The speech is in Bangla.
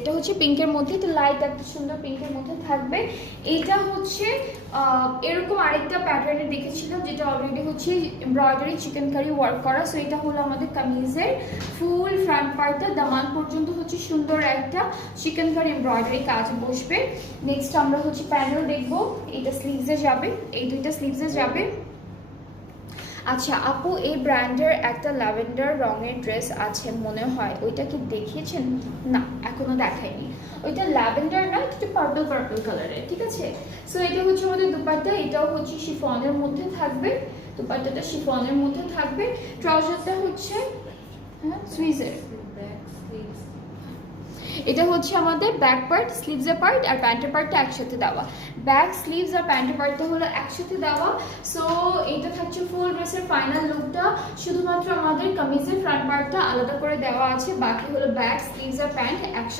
এটা হচ্ছে পিঙ্কের মধ্যে, তো লাইট একটা সুন্দর পিঙ্কের মধ্যে থাকবে। এইটা হচ্ছে এরকম আরেকটা প্যাটার্নে দেখেছিলাম, যেটা অলরেডি হচ্ছে এমব্রয়ডারি চিকেন কারি ওয়ার্ক করা। সো এটা হলো আমাদের কামিজের ফুল ফ্রন্ট পার্টটা, দামান পর্যন্ত হচ্ছে সুন্দর একটা চিকেন কারি এমব্রয়ডারি কাজ বসবে। নেক্সট আমরা হচ্ছে প্যানেল দেখবো, এইটা স্লিভসে যাবে, এই দুইটা স্লিভসে যাবে। আচ্ছা আপু, এই ব্র্যান্ডের একটা ল্যাভেন্ডার রঙের ড্রেস আছে মনে হয়, ওইটা কি দেখিয়েছেন? না, এখনো দেখাইনি। ওইটা ল্যাভেন্ডার না, একটু পার্পল পার্পল কালারের, ঠিক আছে। সো এটা হচ্ছে আমাদের দুপাট্টা, এটাও হচ্ছে শিফনের মধ্যে থাকবে, দুপাট্টাটা শিফনের মধ্যে থাকবে। ট্রাউজারটা হচ্ছে হ্যাঁ সুইজের। এটা হচ্ছে আমাদের ব্যাক পার্ট, স্লিভসের পার্ট আর প্যান্টের পার্টটা একসাথে দেওয়া। ব্যাক স্লিভস আর প্যান্টের পার্টটা হলো একসাথে দেওয়া। সো এটা থাকছে ফুল ড্রেসের ফাইনাল লুকটা। শুধুমাত্র আমাদের কামিজের ফ্রন্ট পার্টটা আলাদা করে দেওয়া আছে, বাকি হলো ব্যাক স্লিভস আর প্যান্ট একসাথে।